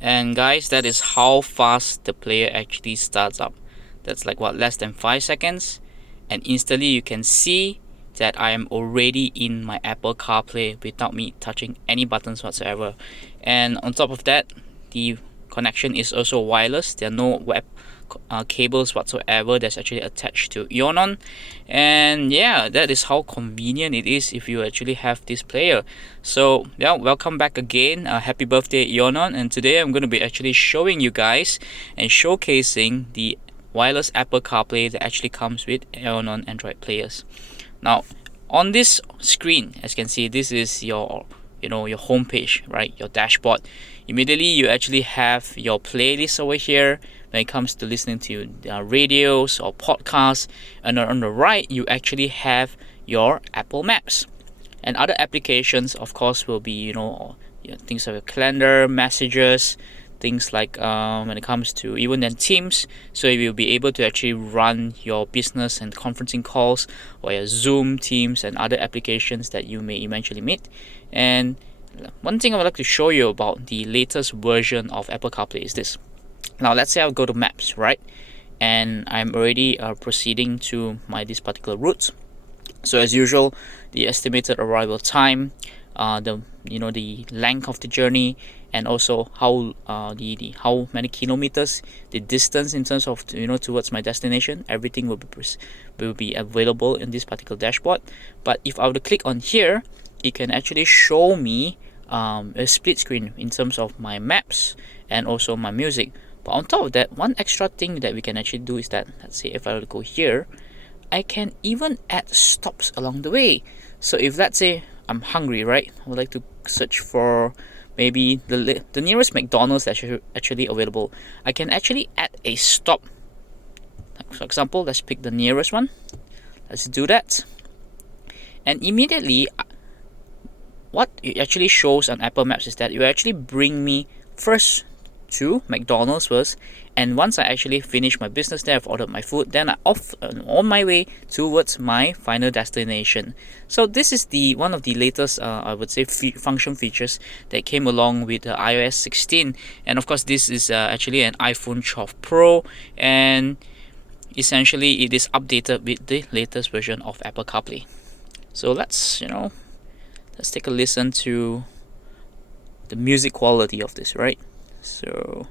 And guys, that is how fast the player actually starts up. That's like what, less than 5 seconds, and instantly you can see that I am already in my Apple CarPlay without me touching any buttons whatsoever. And on top of that, the connection is also wireless. There are no web cables whatsoever that's actually attached to Ionon. And yeah, that is how convenient it is if you actually have this player. So yeah, welcome back again. Happy birthday, Ionon. And today I'm going to be actually showing you guys and showcasing the wireless Apple CarPlay that actually comes with Ionon Android players. Now, on this screen, as you can see, this is your your home page, right? Your dashboard. Immediately you actually have your playlist over here when it comes to listening to radios or podcasts, and on the right you actually have your Apple Maps. And other applications, of course, will be things like your calendar, messages, things like when it comes to even then Teams. So you will be able to actually run your business and conferencing calls via Zoom, Teams, and other applications that you may eventually meet. And one thing I would like to show you about the latest version of Apple CarPlay is this. Now let's say I'll go to Maps, right? And I'm already proceeding to this particular route. So as usual, the estimated arrival time, the length of the journey, and also how the how many kilometers, the distance in terms of towards my destination. Everything will be available in this particular dashboard. But if I were to click on here, it can actually show me a split screen in terms of my maps and also my music. But on top of that, one extra thing that we can actually do is that, let's say if I were to go here, I can even add stops along the way. So if let's say I'm hungry, right? I would like to search for maybe the nearest McDonald's that's actually available. I can actually add a stop. For example, let's pick the nearest one. Let's do that. And immediately, what it actually shows on Apple Maps is that it will actually bring me first to McDonald's first, and once I actually finish my business there, I've ordered my food, then I'm on my way towards my final destination. So this is one of the latest I would say function features that came along with iOS 16. And of course this is actually an iPhone 12 Pro, and essentially it is updated with the latest version of Apple CarPlay. So let's take a listen to the music quality of this, right? So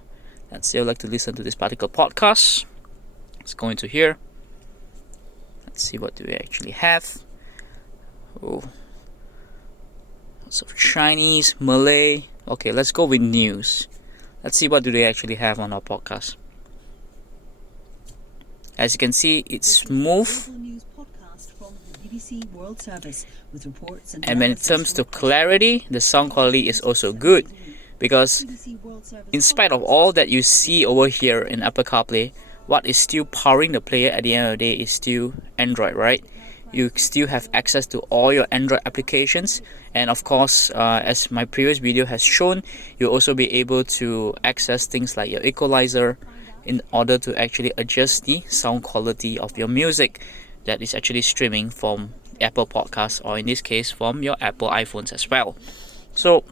let's say I'd like to listen to this particular podcast. Let's go into here. Let's see what do we actually have. Oh, lots of Chinese, Malay. Okay, let's go with news. Let's see what do they actually have on our podcast. As you can see, it's smooth. And when it comes to clarity, the sound quality is also good. Because in spite of all that you see over here in Apple CarPlay, what is still powering the player at the end of the day is still Android, right? You still have access to all your Android applications, and of course, as my previous video has shown, you'll also be able to access things like your equalizer in order to actually adjust the sound quality of your music that is actually streaming from Apple Podcasts, or in this case from your Apple iPhones as well. So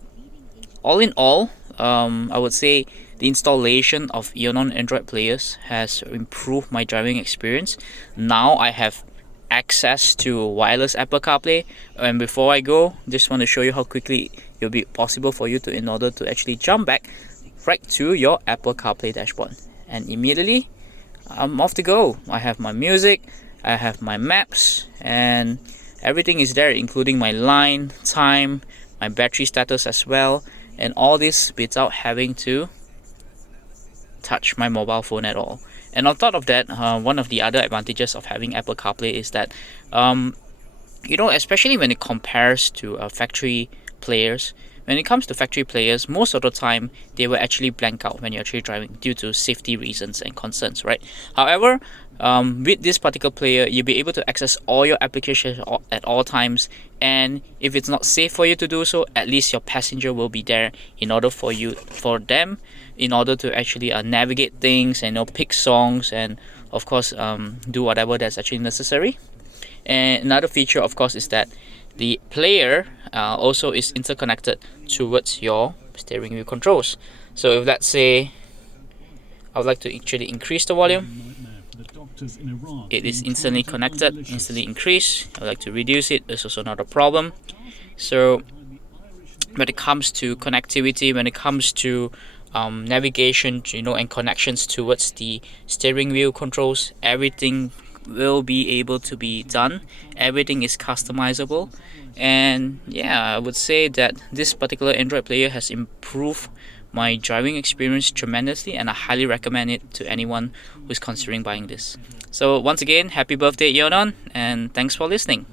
all in all, I would say the installation of Ionon Android players has improved my driving experience. Now I have access to wireless Apple CarPlay, and before I go, just want to show you how quickly it will be possible for you in order to actually jump back right to your Apple CarPlay dashboard. And immediately I'm off to go. I have my music, I have my maps, and everything is there, including my line, time, my battery status as well. And all this without having to touch my mobile phone at all. And on top of that, one of the other advantages of having Apple CarPlay is that, especially when it compares to factory players, when it comes to factory players, most of the time they will actually blank out when you're actually driving due to safety reasons and concerns, right? However, with this particular player, you'll be able to access all your applications at all times, and if it's not safe for you to do so, at least your passenger will be there in order for them in order to actually navigate things and pick songs, and of course do whatever that's actually necessary. And another feature, of course, is that the player also is interconnected towards your steering wheel controls. So if let's say I would like to actually increase the volume, it is instantly connected, instantly increase. I would like to reduce it, it's also not a problem. So when it comes to connectivity, when it comes to navigation, and connections towards the steering wheel controls, everything will be able to be done. Everything is customizable, and yeah, I would say that this particular Android player has improved my driving experience tremendously, and I highly recommend it to anyone who's considering buying this. So once again, happy birthday, Yonon, and thanks for listening.